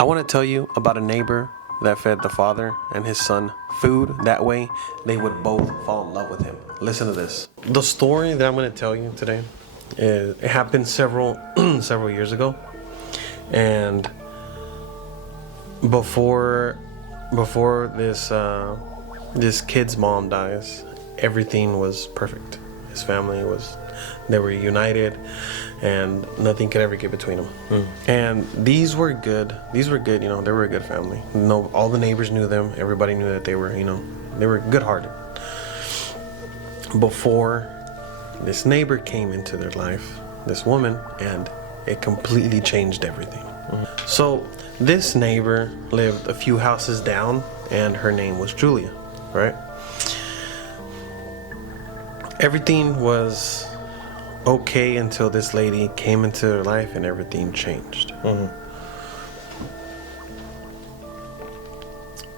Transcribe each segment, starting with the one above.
I want to tell you about a neighbor that fed the father and his son food. That way, they would both fall in love with him. Listen to this. The story that I'm going to tell you today, it happened several years ago, and before this kid's mom dies, everything was perfect. His family they were united, and nothing could ever get between them. And these were good. They were a good family. No, all the neighbors knew them. Everybody knew that they were good-hearted. Before this neighbor came into their life, this woman, and it completely changed everything. So this neighbor lived a few houses down, and her name was Julia, right? Everything was okay until this lady came into their life and everything changed.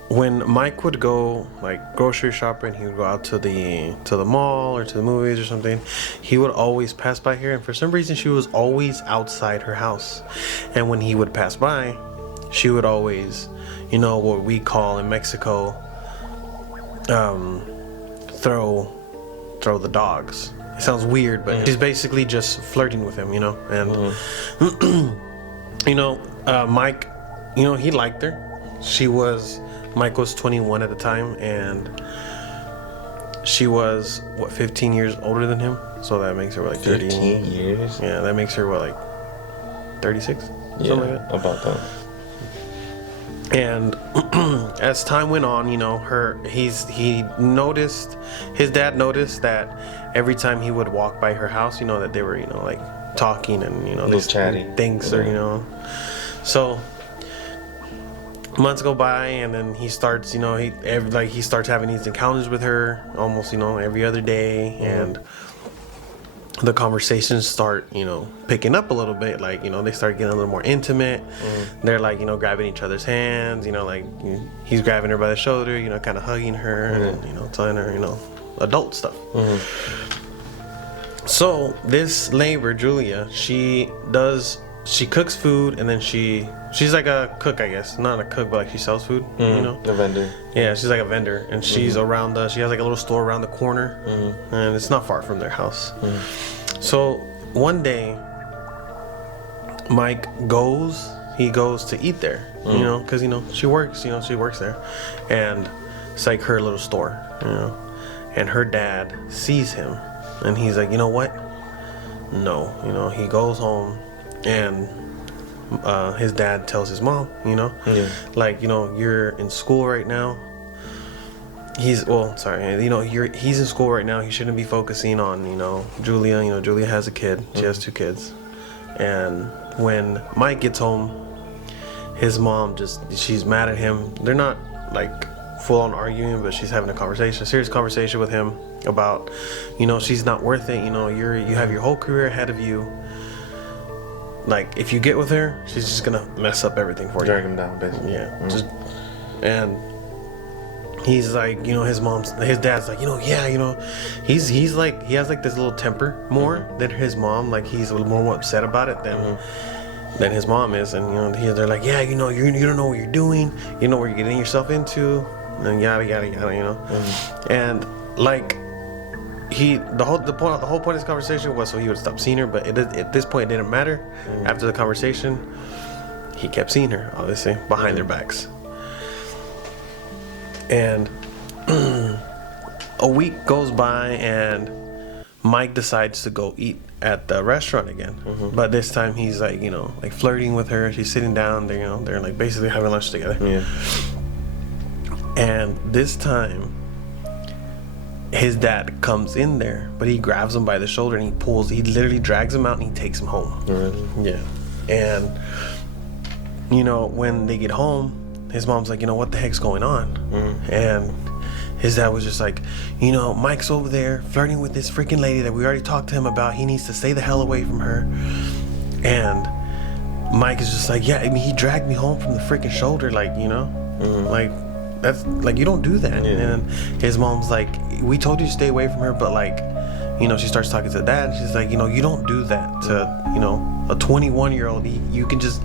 When Mike would go grocery shopping, he would go out to the mall or to the movies or something, he would always pass by here, and for some reason she was always outside her house. And when he would pass by, she would always, what we call in Mexico, throw the dogs. It sounds weird, but she's basically just flirting with him, and Mike, he liked her. Mike was 21 at the time, and she was 15 years older than him, so that makes her 30. 15 years? Yeah, that makes her 36? Yeah, something like that. About that. And as time went on, his dad noticed that every time he would walk by her house, that they were, talking and, these chatting things, or, So months go by, and then he starts, he starts having these encounters with her almost, every other day, and the conversations start, picking up a little bit. They start getting a little more intimate. They're grabbing each other's hands, he's grabbing her by the shoulder, kind of hugging her, and, telling her, adult stuff. So this neighbor, Julia, she cooks food, and then she's like a cook, I guess. Not a cook, but she sells food, A vendor. Yeah, she's like a vendor, and she's she has a little store around the corner, and it's not far from their house. So one day, Mike goes to eat there, because she works there, and it's like her little store, and her dad sees him, and he's like, you know what? No, he goes home, and his dad tells his mom, you're in school right now. He's in school right now. He shouldn't be focusing on, Julia. Julia has a kid. She has 2 kids. And when Mike gets home, his mom she's mad at him. They're not full on arguing, but she's having a serious conversation with him about, she's not worth it. You have your whole career ahead of you. If you get with her, she's just gonna mess up everything for you. Drag him down, basically. Yeah. And he's his dad's he's like, he has this little temper more than his mom. He's a little more upset about it than his mom is. And, they're like, yeah, you don't know what you're doing. You know what you're getting yourself into. And yada, yada, yada, And, the whole point of this conversation was so he would stop seeing her, but at this point it didn't matter. After the conversation, he kept seeing her, obviously, behind their backs. And a week goes by, and Mike decides to go eat at the restaurant again. But this time he's flirting with her. She's sitting down, they're basically having lunch together. And this time his dad comes in there, but he grabs him by the shoulder and he literally drags him out and he takes him home. Really? Yeah. And when they get home, his mom's like, what the heck's going on? And his dad was just like, Mike's over there flirting with this freaking lady that we already talked to him about. He needs to stay the hell away from her. And Mike is just like, yeah, he dragged me home from the freaking shoulder, that's you don't do that. And his mom's like, we told you to stay away from her, but she starts talking to the dad. She's like, you don't do that to, a 21-year-old. You can just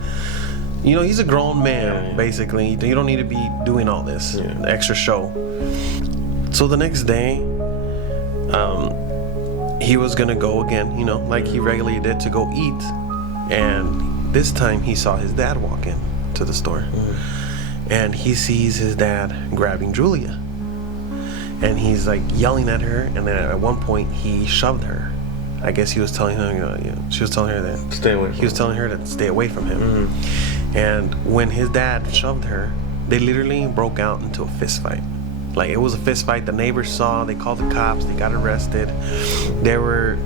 he's a grown man, Yeah. basically. You don't need to be doing all this extra show. So the next day, he was gonna go again, like he regularly did, to go eat. And this time he saw his dad walk in to the store. And he sees his dad grabbing Julia. And he's like yelling at her, and then at one point he shoved her. I guess he was telling her, she was telling her that Stay away. he was telling her to stay away from him. And when his dad shoved her, they literally broke out into a fist fight. Like, it was a fist fight. The neighbors saw. They called the cops. They got arrested. They were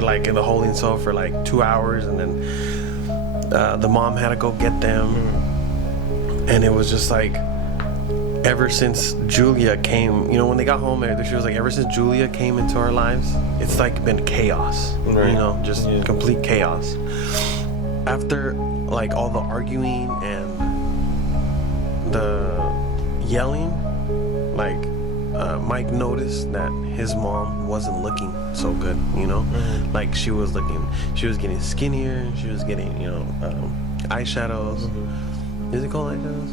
like in the holding cell for like 2 hours, and then the mom had to go get them. And it was just like, ever since Julia came, when they got home, she was like, ever since Julia came into our lives, it's like been chaos. Right. Just complete chaos. After like all the arguing and the yelling, like Mike noticed that his mom wasn't looking so good. Like she was getting skinnier. She was getting eyeshadows. Is it called eyeshadows?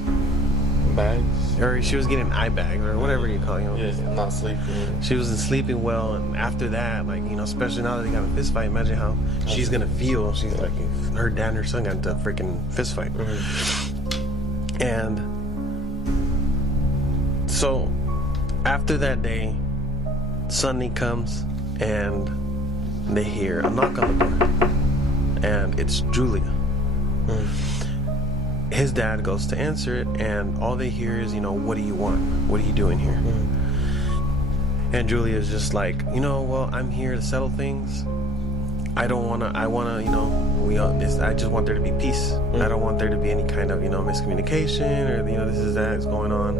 Bags. Or she was getting eye bags, or whatever you call it. Yeah, not sleeping. She wasn't sleeping well, and after that, like, especially now that they got a fist fight, imagine how she's gonna feel. She's like, her dad and her son got into a freaking fist fight. And so after that day, Sunday comes and they hear a knock on the door, and it's Julia. His dad goes to answer it, and all they hear is, what do you want? What are you doing here? And Julia's just like, well, I'm here to settle things. I just want there to be peace. I don't want there to be any kind of, miscommunication or, this is that is going on.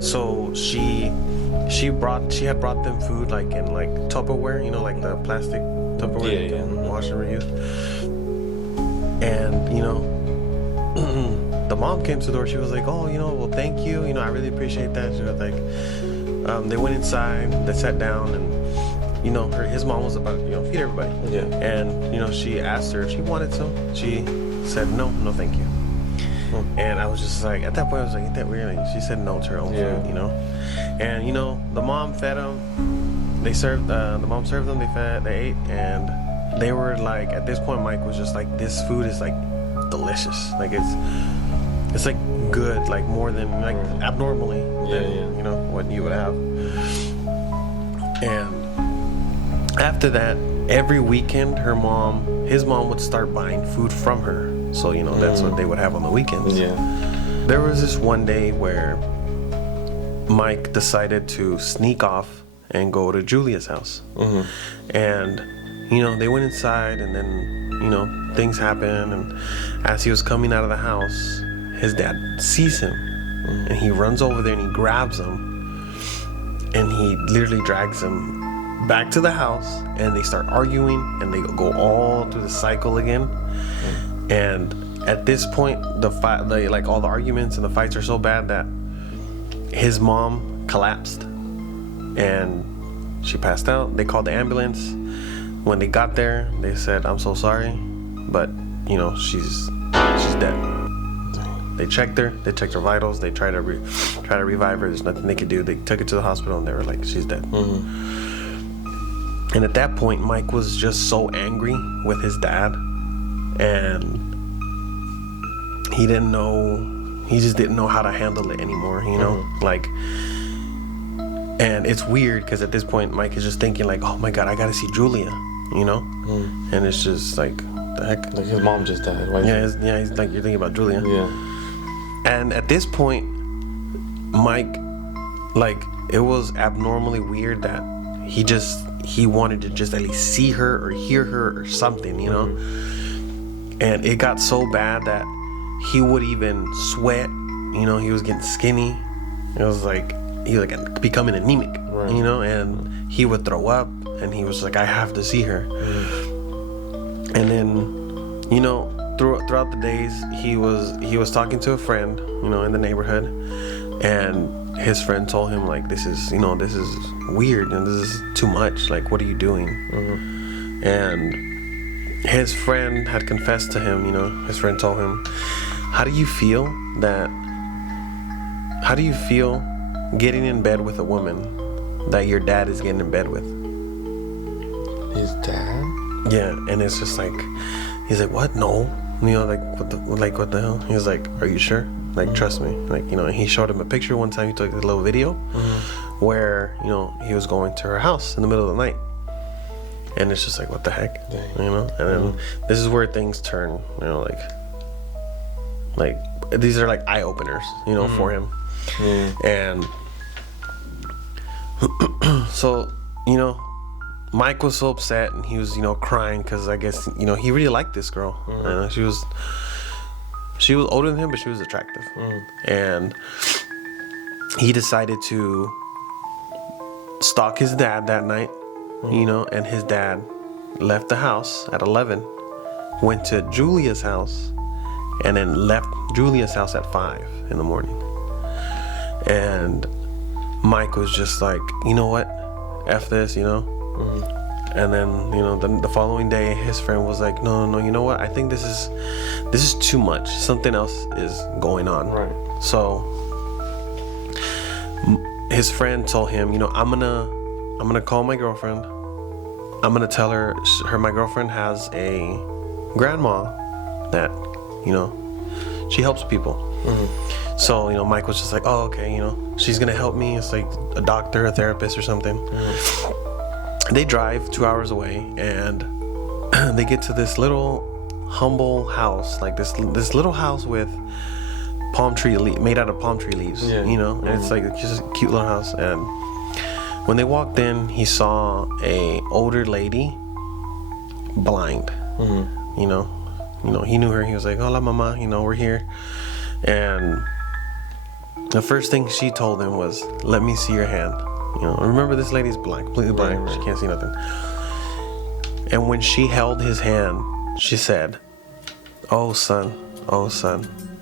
So she had brought them food like in like Tupperware, like the plastic Tupperware you can wash and reuse. And, the mom came to the door. She was like, oh, well, thank you. I really appreciate that. She was like, they went inside, they sat down, and, his mom was about to, feed everybody. Yeah. And, she asked her if she wanted some. She said, no, thank you. And I was just like, at that point, I was like, ain't that weird? Like, she said no to her own food, And, the mom fed them. They served, the mom served them, they ate, and they were like, at this point, Mike was just like, this food is like delicious. Like, it's like good, like more than like abnormally than what you would have. And after that, every weekend his mom would start buying food from her. So that's what they would have on the weekends. There was this one day where Mike decided to sneak off and go to Julia's house. And they went inside, and then things happened, and as he was coming out of the house, his dad sees him, and he runs over there and he grabs him, and he literally drags him back to the house, and they start arguing, and they go all through the cycle again. And at this point, all the arguments and the fights are so bad that his mom collapsed, and she passed out. They called the ambulance. When they got there, they said, I'm so sorry, but she's dead. They checked her vitals, they tried to revive her. There's nothing they could do. They took her to the hospital, and they were like, she's dead. And at that point, Mike was just so angry with his dad, and he just didn't know how to handle it anymore, like. And it's weird because at this point, Mike is just thinking like, oh my God, I gotta see Julia, and it's just like, the heck? Like, his mom just died. He's like, you're thinking about Julia. Yeah. And at this point, Mike, like, it was abnormally weird that he wanted to just at least see her or hear her or something, And it got so bad that he would even sweat, he was getting skinny. It was like, he was like becoming anemic, and he would throw up, and he was like, I have to see her. And then, throughout the days, he was talking to a friend, in the neighborhood, and his friend told him like, this is weird, and this is too much. Like, what are you doing? And his friend had confessed to him. His friend told him How do you feel getting in bed with a woman that your dad is getting in bed with? His dad? Yeah, and it's just like, he's like, what? No. You know, what the hell? He's like, are you sure? Like, trust me. Like, you know, and he showed him a picture one time. He took a little video where, you know, he was going to her house in the middle of the night. And it's just like, what the heck? Dang. You know? And then this is where things turn, you know, like these are like eye openers, you know, for him. And so, you know, Mike was so upset, and he was, you know, crying because I guess, you know, he really liked this girl. And she was older than him, but she was attractive. And he decided to stalk his dad that night, you know, and his dad left the house at 11, went to Julia's house, and then left Julia's house at 5 in the morning. And Mike was just like, you know what? F this, you know? And then, you know, the following day, his friend was like, no, you know what? I think this is too much. Something else is going on. Right. So his friend told him, you know, I'm gonna call my girlfriend. I'm gonna tell her my girlfriend has a grandma that, you know, she helps people. So, you know, Mike was just like, oh, okay, you know, she's gonna help me. It's like a doctor, a therapist or something. They drive 2 hours away, and they get to this little humble house, like this little house with made out of palm tree leaves, you know, and it's like just a cute little house. And when they walked in, he saw a older lady, blind. You know, he knew her. He was like, hola mama, you know, we're here. And the first thing she told him was, let me see your hand. You know, remember, this lady's blind, completely blind. Right. She can't see nothing. And when she held his hand, she said, oh son,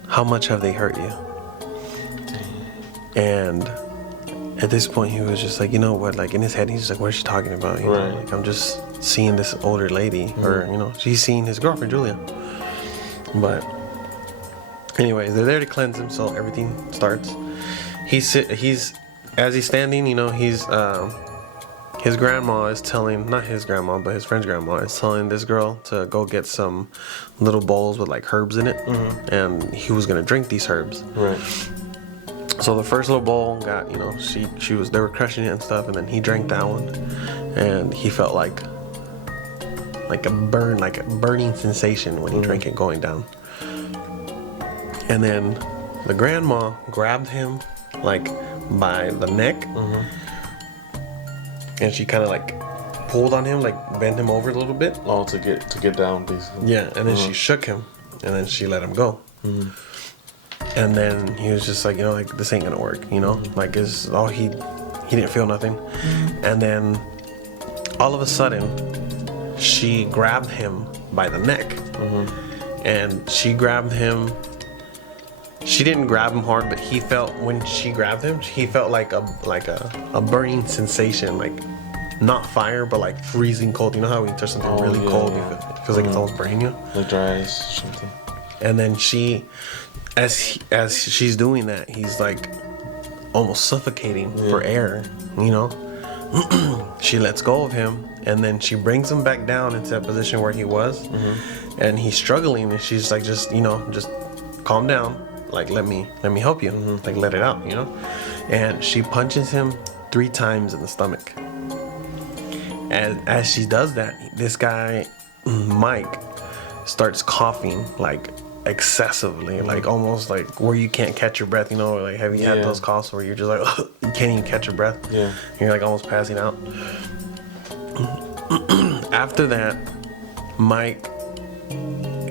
how much have they hurt you? And at this point, he was just like, you know what? Like, in his head, he's just like, what is she talking about? You know, like, I'm just seeing this older lady, or, you know, he's seeing his girlfriend, Julia. But anyways, they're there to cleanse him, so everything starts. As he's standing, you know, his grandma is telling, not his grandma, but his friend's grandma is telling this girl to go get some little bowls with like herbs in it, and he was gonna drink these herbs. Right. So the first little bowl got, you know, they were crushing it and stuff, and then he drank that one, and he felt like a burning sensation when he drank it going down. And then the grandma grabbed him like by the neck, and she kind of like pulled on him, like bent him over a little bit. Oh, to get down, basically. Yeah, and then she shook him, and then she let him go. And then he was just like, you know, like, this ain't gonna work, you know, like, he didn't feel nothing. And then all of a sudden, she grabbed him by the neck, and she grabbed him. She didn't grab him hard, but he felt, when she grabbed him, he felt like a burning sensation, like not fire, but like freezing cold. You know how when you touch something really cold, it feels like it's almost burning you? Like dry ice or something. And then as she's doing that, he's like almost suffocating for air, you know? She lets go of him, and then she brings him back down into that position where he was, and he's struggling, and she's like, just calm down. Like, let me help you. Like, let it out, you know? And she punches him 3 times in the stomach. And as she does that, this guy, Mike, starts coughing, like, excessively. Like, almost like where you can't catch your breath, you know? Like, have you had those coughs where you're just like, you can't even catch your breath? Yeah. And you're, like, almost passing out. After that, Mike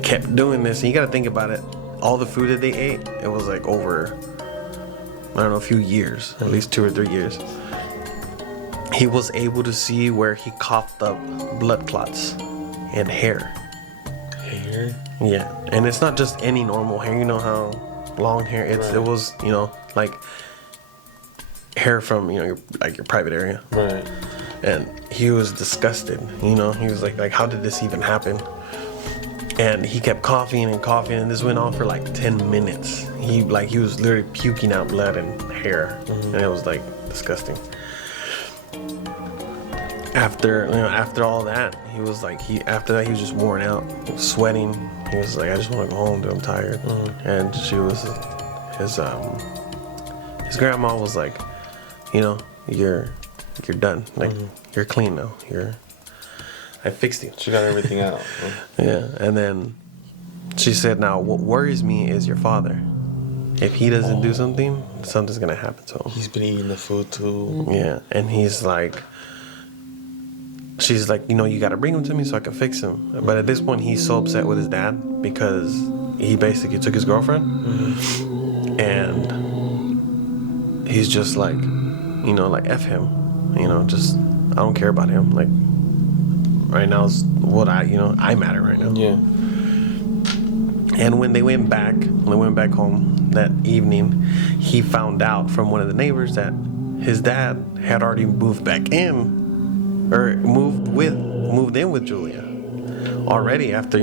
kept doing this. And you got to think about it. All the food that they ate, it was like over, I don't know, a few years, at least 2 or 3 years. He was able to see where he coughed up blood clots and hair. Hair? Yeah, and it's not just any normal hair. You know how long hair? It was, you know, like hair from, you know, your private area. Right. And he was disgusted. You know, he was like how did this even happen? And he kept coughing and coughing, and this went on for like 10 minutes. He was literally puking out blood and hair, and it was like disgusting. After all that, he was just worn out, sweating. He was like, I just want to go home, dude, I'm tired. And his grandma was like, you're done, like you're clean now. I fixed you. She got everything out. Yeah, and then she said, now what worries me is your father. If he doesn't do something, something's gonna happen to him. He's been eating the food too. Yeah, and she's like, you gotta bring him to me so I can fix him. But at this point, he's so upset with his dad because he basically took his girlfriend, and he's just like, F him, just, I don't care about him. Like, right now is what I matter right now. Yeah. And when they went back home that evening, he found out from one of the neighbors that his dad had already moved back in, or moved in with Julia already after,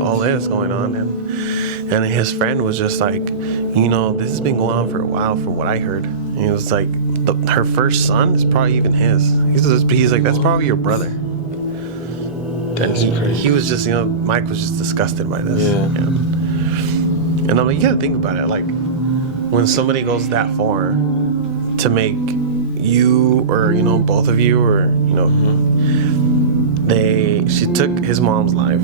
all this going on. And his friend was just like, this has been going on for a while from what I heard. And he was like, her first son is probably even his. He's like, that's probably your brother. That's crazy. He was just, Mike was just disgusted by this. Yeah. And I'm like, you gotta think about it. Like, when somebody goes that far to make you, or, both of you, or, she took his mom's life.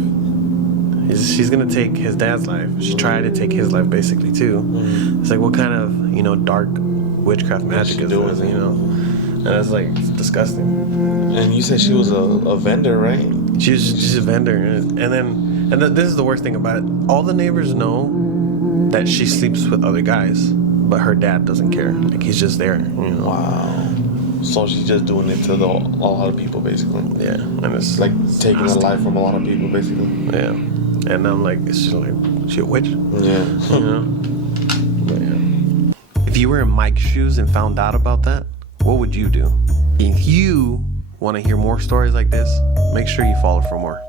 She's gonna take his dad's life. She tried to take his life basically too. It's like, what kind of, dark witchcraft magic is this, And that's like, it's disgusting. And you said she was a vendor, right? She was just a vendor, and this is the worst thing about it. All the neighbors know that she sleeps with other guys, but her dad doesn't care. Like, he's just there. Wow. So she's just doing it to a lot of people, basically. Yeah, and it's like taking the life from a lot of people, basically. Yeah, and I'm like, it's just like, she a witch? Yeah. But yeah. If you were in Mike's shoes and found out about that, what would you do? If you want to hear more stories like this, make sure you follow for more.